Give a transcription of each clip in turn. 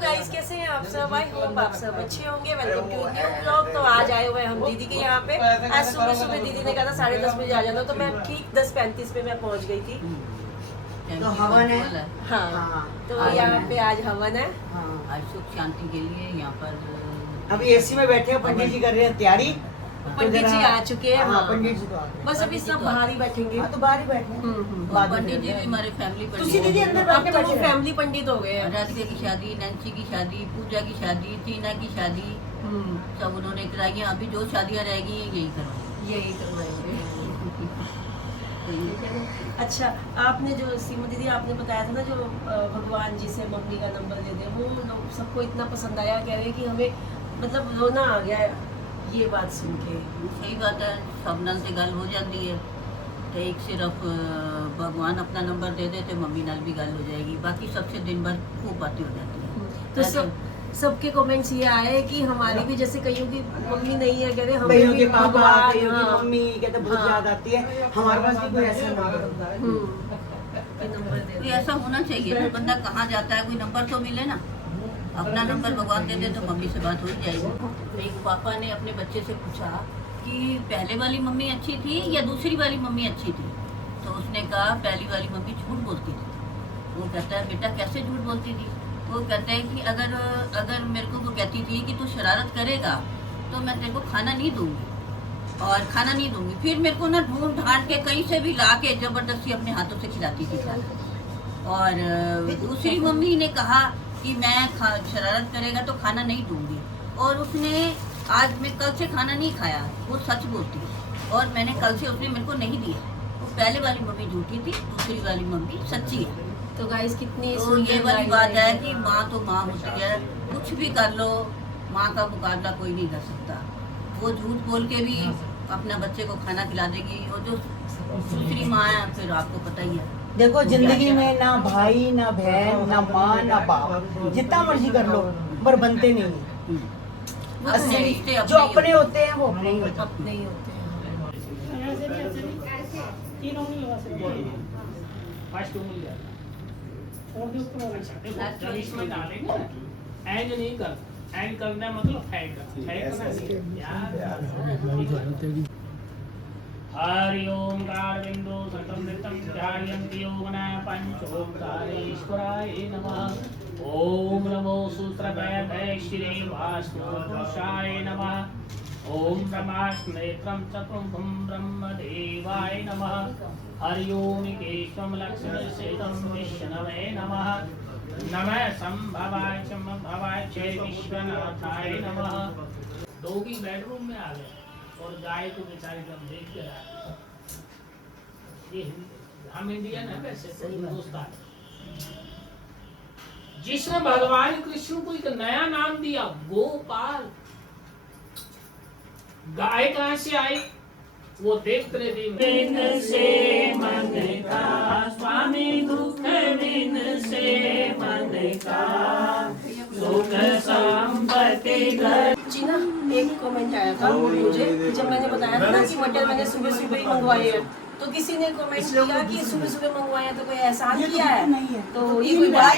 Guys, कैसे हैं आप सब? आई होप आप सब अच्छे होंगे। Welcome to new blog. तो आज आए हुए हम दीदी के यहाँ पे। आज सुबह सुबह दीदी ने कहा था 10:30 बजे आ जाना, तो मैं ठीक 10:35 पे मैं पहुँच गई थी। तो हवन है। हाँ, तो यहाँ पे आज हवन है। आज सुख शांति के लिए यहाँ पर अभी एसी में बैठे हैं, पंडित जी कर रहे हैं तैयारी। पंडित जी आ चुके हैं। हाँ, पंडित जी तो आ गए। बस अभी सब बाहर ही बैठेंगे। हाँ, तो बाहर ही बैठे हैं। बाद में पंडित जी भी हमारे फैमिली तुसी दीदी अंदर अब बैठ तो के वो बैठे हैं। फैमिली पंडित हो गए हैं। राधिका की शादी, नैन्सी की शादी, पूजा की शादी, टीना की शादी सब उन्होंने कराई है। अभी जो शादियाँ रहेगी यही करवाएंगे। यही करवाएंगे। अच्छा, आपने जो सीमा दीदी आपने बताया था ना, जो भगवान जी से मम्मी का नंबर दे दे, वो लोग सबको इतना पसंद आया, कह रहे हैं कि हमें मतलब रोना आ गया ये बात सुन के। सही बात है, सबनल से गल हो जाती है। तो एक सिर्फ भगवान अपना नंबर दे दे तो मम्मी नाल भी गल हो जाएगी, बाकी सबसे दिन भर खूब बातें हो जाती है। तो सबके कमेंट्स ये आए कि हमारी भी, जैसे कईयों की मम्मी नहीं है, कह रहे हमें कईयों भी के पापा, भगवान, कईयों की हाँ, मम्मी कहते बहुत याद आती है। हमारे पास भी कोई ऐसा नंबर ये नंबर दे तो दे। ऐसा होना चाहिए ना, बंदा कहाँ जाता है, कोई नंबर तो मिले ना। अपना नंबर भगवान दे दे तो मम्मी से बात हो ही जाएगी। एक पापा ने अपने बच्चे से पूछा कि पहले वाली मम्मी अच्छी थी या दूसरी वाली मम्मी अच्छी थी। तो उसने कहा पहली वाली मम्मी झूठ बोलती थी। वो कहता है बेटा कैसे झूठ बोलती थी? वो कहता है कि अगर मेरे को वो कहती थी कि तू शरारत करेगा तो मैं तेरे को खाना नहीं दूंगी और खाना नहीं दूंगी, फिर मेरे को ना ढूंढ ढांड के कहीं से भी ला के जबरदस्ती अपने हाथों से खिलाती थी खाना। और दूसरी मम्मी ने कहा कि मैं शरारत करेगा तो खाना नहीं दूंगी, और उसने आज मैं कल से खाना नहीं खाया, वो सच बोलती है। और मैंने कल से उसने मेरे को नहीं दिया। वो पहले वाली मम्मी झूठी थी, दूसरी वाली मम्मी सच्ची है। तो गाइस, कितनी तो ये वाली बात है कि माँ तो माँ होती है, कुछ भी कर लो, माँ का मुकाबला कोई नहीं कर सकता। वो झूठ बोल के भी अपना बच्चे को खाना खिला देगी, और जो दूसरी माँ है फिर आपको पता ही है। देखो, जिंदगी में ना भाई, ना बहन, ना माँ, ना बाप, जितना मर्जी कर लो पर बनते नहीं है। वो तो रिश्ते जो अपने अपने होते हैं वो अपने ही होते हैं। अपने ही होते हैं। इसमें डालेंगे एंड नहीं कर, एंड करना मतलब हरि ओम कारविंदो संतमृतं ध्यायन्ति योगना पंचोपचारेश्वराय नमः। ओम नमो सूत्रभय श्री वास्तुपुरुषाय नमः। ओम ब्रह्मास्नेत्रं चतुर्भुं ब्रह्मदेवाय नमः। हरि ओम केशवं लक्ष्मीसेदं विष्णवे नमः। नमः संभवाय संभवाय च विश्वनाथाय नमः। डोगी बेडरूम में आ गए और गाय को बेचारी हम देख के आए। ये हम इंडियन है, वैसे हिंदुस्तान। जिसने भगवान कृष्ण को एक नया नाम दिया, गोपाल। गाय कहाँ से आई वो देखते रहे। बिन से मन का स्वामी, दुख बिन से मन का सुख संपत्ति घर। जी ना, एक कमेंट आया था मुझे जब मैंने बताया था ना कि मटर मैंने सुबह सुबह ही मंगवाए हैं, तो किसी ने कमेंट किया कि सुबह सुबह मंगवाए तो कोई एहसान किया है, तो ये कोई बात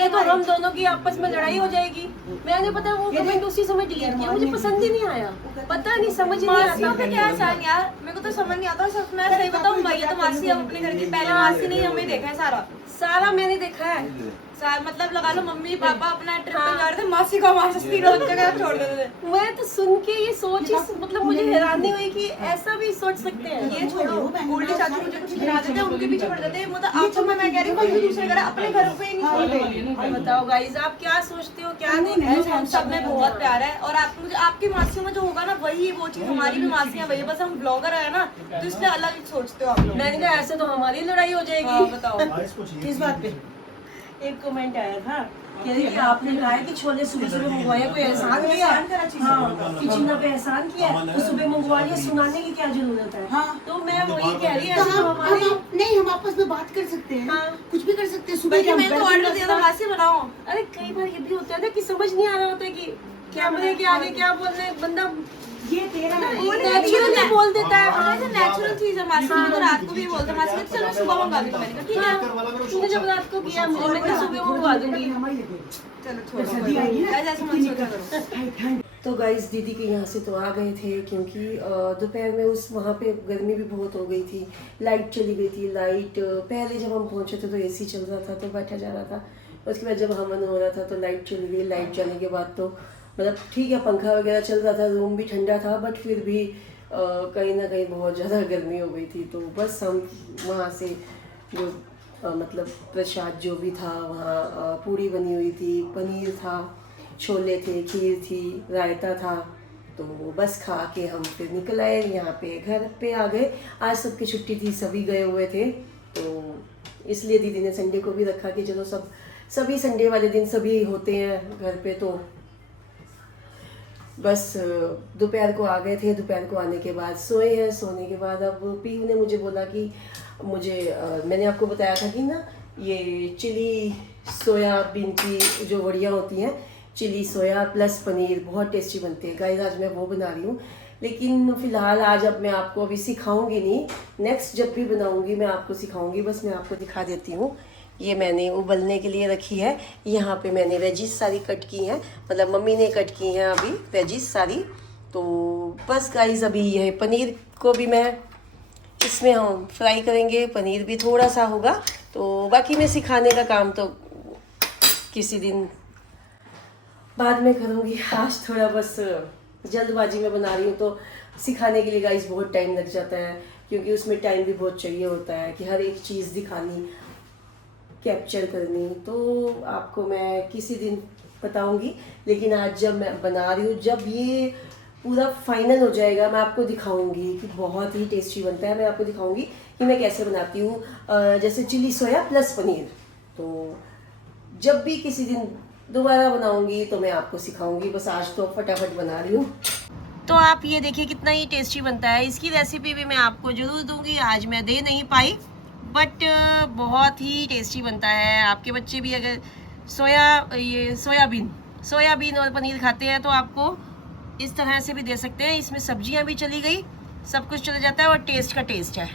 ये तो हम दोनों की आपस में लड़ाई हो जाएगी। मैंने पता है वो कमेंट उसी समय डिलीट किया, मुझे पसंद ही नहीं आया, पता नहीं, समझ नहीं आता पे क्या एहसान यार, मेरे को तो समझ नहीं आता। सब मैं सही बताऊं, भैया तो मासी हम अपने घर की पहले मासी नहीं हमें देखा है सारा मैंने देखा है। मतलब लगा लो मम्मी पापा अपना ट्रिप पे जा रहे थे, मासी को हमारे साथ तीनों जगह छोड़ देते थे। मैं तो सुन के ये सोच ही मतलब मुझे हैरानी हुई कि ऐसा भी सोच सकते हैं। ये छोड़ो, गोल्डी चाचू मुझे कुछ खिला देते हैं, उनके पीछे पड़ जाते हैं। मतलब आपको मैं कह रही हूँ दूसरे घर अपने घर पे ही नहीं छोड़ते। बताओ गाइस, आप क्या सोचते हो, क्या नहीं? हम सब में बहुत प्यार है, और आप मुझे आपकी मासियों में जो होगा ना वही वो चीज हमारी भी मासियां वही, बस हम ब्लॉगर है ना तो इसलिए अलग सोचते हो आप लोग। मैंने कहा ऐसे तो हमारी लड़ाई हो जाएगी। बताओ किस बात पे? एक कमेंट आया था कह रही कि आपने कहा है कि छोले सुबह सुबह मंगवाया, कोई एहसान किया? हाँ, कि जिन्ना पे एहसान किया तो सुबह मंगवा लिया, सुनाने की क्या जरूरत है? हाँ। तो मैं वही कह रही तो हूँ, हमारी नहीं, हम आपस में बात कर सकते हैं। हाँ। कुछ भी कर सकते हैं। सुबह के मैंने तो ऑर्डर दिया था, मासी बनाओ। अरे कई बार ये भी होता है ना कि समझ नहीं आ रहा होता है कि कैमरे के आगे क्या बोल रहे हैं, बंदा ये तेरा है। नेचुरली बोल देता है। हाँ ये नेचुरल चीज है। मासी ने तो रात को भी बोलता है, मासी ने चलो सुबह मंगा दूंगी। मैंने कहा ठीक है, तूने जब रात को किया मुझे, मैं कल सुबह मंगवा दूंगी। चलो छोड़ो, ऐसा मत सोचा करो। तो गाइस दीदी के यहाँ से तो आ गए थे, क्योंकि दोपहर में उस वहाँ पे गर्मी भी बहुत हो गई थी, लाइट चली गई थी। लाइट पहले जब हम पहुँचे थे तो एसी चल रहा था तो बैठा जा रहा था, उसके बाद जब हमन हो रहा था तो लाइट चली गई। लाइट जाने के बाद तो मतलब ठीक है, पंखा वगैरह चल रहा था, रूम भी ठंडा था, बट फिर भी कहीं ना कहीं बहुत ज़्यादा गर्मी हो गई थी। तो बस हम वहाँ से जो मतलब प्रसाद जो भी था वहाँ, पूड़ी बनी हुई थी, पनीर था, छोले थे, खीर थी, रायता था, तो बस खा के हम फिर निकल आए यहाँ पे, घर पे आ गए। आज सबकी छुट्टी थी, सभी गए हुए थे, तो इसलिए दीदी ने संडे को भी रखा कि चलो सभी संडे वाले दिन सभी होते हैं घर पे। तो बस दोपहर को आ गए थे। दोपहर को आने के बाद सोए हैं। सोने के बाद अब पीयू ने मुझे बोला कि मुझे मैंने आपको बताया था कि ना ये चिली सोयाबीन की जो वड़ियाँ होती हैं, चिली सोया प्लस पनीर, बहुत टेस्टी बनते हैं गाइस। आज मैं वो बना रही हूँ, लेकिन फ़िलहाल आज अब मैं आपको अभी सिखाऊंगी नहीं, नेक्स्ट जब भी बनाऊंगी मैं आपको सिखाऊंगी। बस मैं आपको दिखा देती हूँ। ये मैंने उबलने के लिए रखी है। यहाँ पे मैंने वेजिस सारी कट की हैं, मतलब मम्मी ने कट की हैं अभी वेजिस सारी। तो बस गाइस अभी ये पनीर को भी मैं इसमें हम फ्राई करेंगे, पनीर भी थोड़ा सा होगा, तो बाकी मैं सिखाने का काम तो किसी दिन बाद में करूँगी। आज थोड़ा बस जल्दबाजी में बना रही हूँ, तो सिखाने के लिए गाइस बहुत टाइम लग जाता है, क्योंकि उसमें टाइम भी बहुत चाहिए होता है कि हर एक चीज़ दिखानी, कैप्चर करनी। तो आपको मैं किसी दिन बताऊंगी, लेकिन आज जब मैं बना रही हूँ, जब ये पूरा फाइनल हो जाएगा, मैं आपको दिखाऊंगी कि बहुत ही टेस्टी बनता है। मैं आपको दिखाऊंगी कि मैं कैसे बनाती हूँ, जैसे चिली सोया प्लस पनीर। तो जब भी किसी दिन दोबारा बनाऊंगी तो मैं आपको सिखाऊंगी। बस आज तो फटाफट बना रही हूँ। तो आप ये देखिए कितना ही टेस्टी बनता है। इसकी रेसिपी भी मैं आपको ज़रूर दूंगी, आज मैं दे नहीं पाई, बट बहुत ही टेस्टी बनता है। आपके बच्चे भी अगर सोयाबीन और पनीर खाते हैं तो आपको इस तरह से भी दे सकते हैं। इसमें सब्जियां भी चली गई, सब कुछ चला जाता है और टेस्ट का टेस्ट है।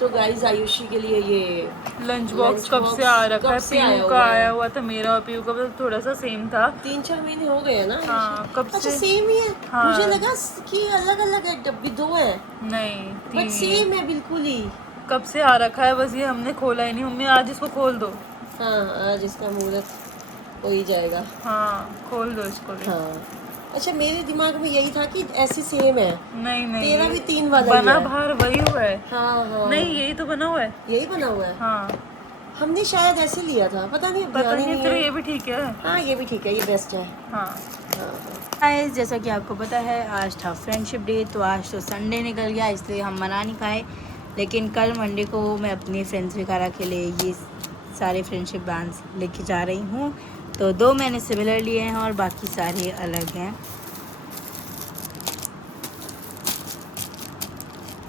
तो गाइस आयुषी के लिए ये लंच बॉक्स कब से आ रखा है, पीयू का आया हुआ था, मेरा और पीयू का थोड़ा सा सेम था। 3-4 महीने हो गए हैं ना। हाँ, कब अच्छा से सेम ही है। हाँ। मुझे लगा कि अलग अलग है, डब्बी 2 है, नहीं बट 3 सेम है बिल्कुल ही। कब से आ रखा है, बस ये हमने खोला ही नहीं। मम्मी आज इसको खोल दो। हाँ आज इसका मुहूर्त हो ही जाएगा। हाँ खोल दो इसको भी। हाँ अच्छा, मेरे दिमाग में यही था कि ऐसे सेम है। नहीं नहीं, तेरा भी 3 वाला ही बना है। बाहर वही हुआ है। हाँ हाँ नहीं यही तो बना हुआ है। यही बना हुआ है। हाँ हमने शायद ऐसे लिया था, पता नहीं, पता ध्यान ही नहीं, नहीं फिर है। ये भी ठीक है। हाँ ये भी ठीक है, ये बेस्ट है। हाँ गाइस जैसा कि आपको पता है आज था फ्रेंडशिप डे, तो आज तो संडे निकल गया, इसलिए हम मना नहीं पाए। लेकिन कल मंडे को मैं अपने फ्रेंड्स वगैरह के लिए ये सारे फ्रेंडशिप बैंड्स लेके जा रही हूँ। तो 2 मैंने सिमिलर लिए हैं और बाकी सारे अलग हैं।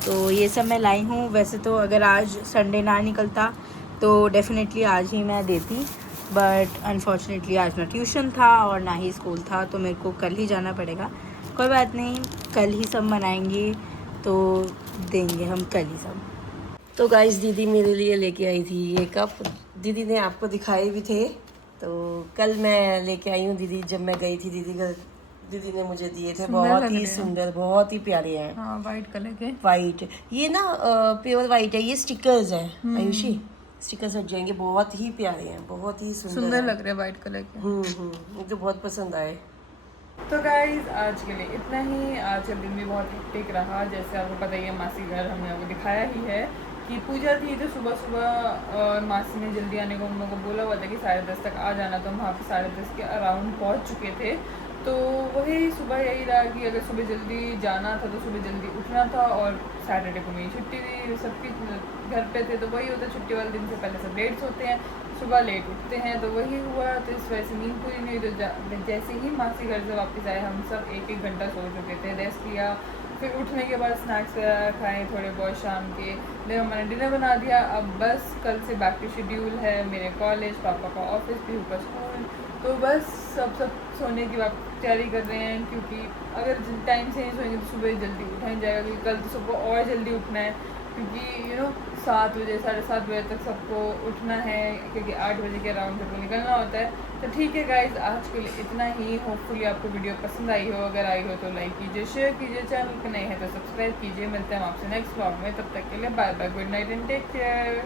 तो ये सब मैं लाई हूँ। वैसे तो अगर आज संडे ना निकलता तो डेफिनेटली आज ही मैं देती, बट अनफॉर्चुनेटली आज ना ट्यूशन था और ना ही स्कूल था, तो मेरे को कल ही जाना पड़ेगा। कोई बात नहीं, कल ही सब मनाएंगे, तो देंगे हम कल ही सब। तो गाइस दीदी मेरे लिए लेके आई थी ये कप, दीदी ने आपको दिखाए भी थे। तो कल मैं लेके आई हूँ दीदी, जब मैं गई थी दीदी घर, दीदी ने मुझे दिए थे। बहुत ही सुंदर, बहुत ही प्यारे हैं। हाँ वाइट कलर के। वाइट, ये ना प्योर वाइट है, ये स्टिकर्स हैं आयुषी, स्टिकर्स हट जाएंगे। बहुत ही प्यारे हैं, बहुत ही सुंदर लग रहे हैं वाइट कलर के। मुझे बहुत पसंद आए। तो गाइज आज के लिए इतना ही। आज का दिन भी बहुत हेक्टिक रहा, जैसे आपको पता ही है मासी घर हमने आपको दिखाया ही है कि पूजा थी। तो सुबह सुबह मासी ने जल्दी आने को हम लोग को बोला हुआ था कि 10:30 तक आ जाना, तो हम वहाँ पे 10:30 के अराउंड पहुँच चुके थे। तो वही सुबह यही रहा कि अगर सुबह जल्दी जाना था तो सुबह जल्दी उठना था, और सैटरडे को मेरी छुट्टी थी, सबकी घर पे थे, तो वही होता है छुट्टी वाले दिन से पहले सब लेट सोते हैं, सुबह लेट उठते हैं। तो वही हुआ, तो इस वजह से नींद पूरी नहीं हुई। तो जैसे ही मासी घर से वापस आए हम सब 1-1 घंटा सो चुके थे, रेस्ट किया, फिर उठने के बाद स्नैक्स खाए थोड़े बहुत शाम के, फिर मैंने डिनर बना दिया। अब बस कल से बैक टू शेड्यूल है, मेरे कॉलेज, पापा का ऑफिस, पीहू का स्कूल, तो बस सब सोने की तैयारी कर रहे हैं, क्योंकि अगर टाइम से नहीं सोएंगे तो सुबह जल्दी उठा ही जाएगा, क्योंकि कल तो सबको और जल्दी उठना है, क्योंकि 7 बजे 7:30 बजे तक सबको उठना है, क्योंकि 8 बजे के अराउंड सबको निकलना होता है। तो ठीक है गाइज, आज के लिए इतना ही। होपफुली आपको वीडियो पसंद आई हो, अगर आई हो तो लाइक कीजिए, शेयर कीजिए, चैनल पर नए हैं तो सब्सक्राइब कीजिए। मिलते हैं आपसे नेक्स्ट व्लॉग में, तब तक के लिए bye bye, good night and take care.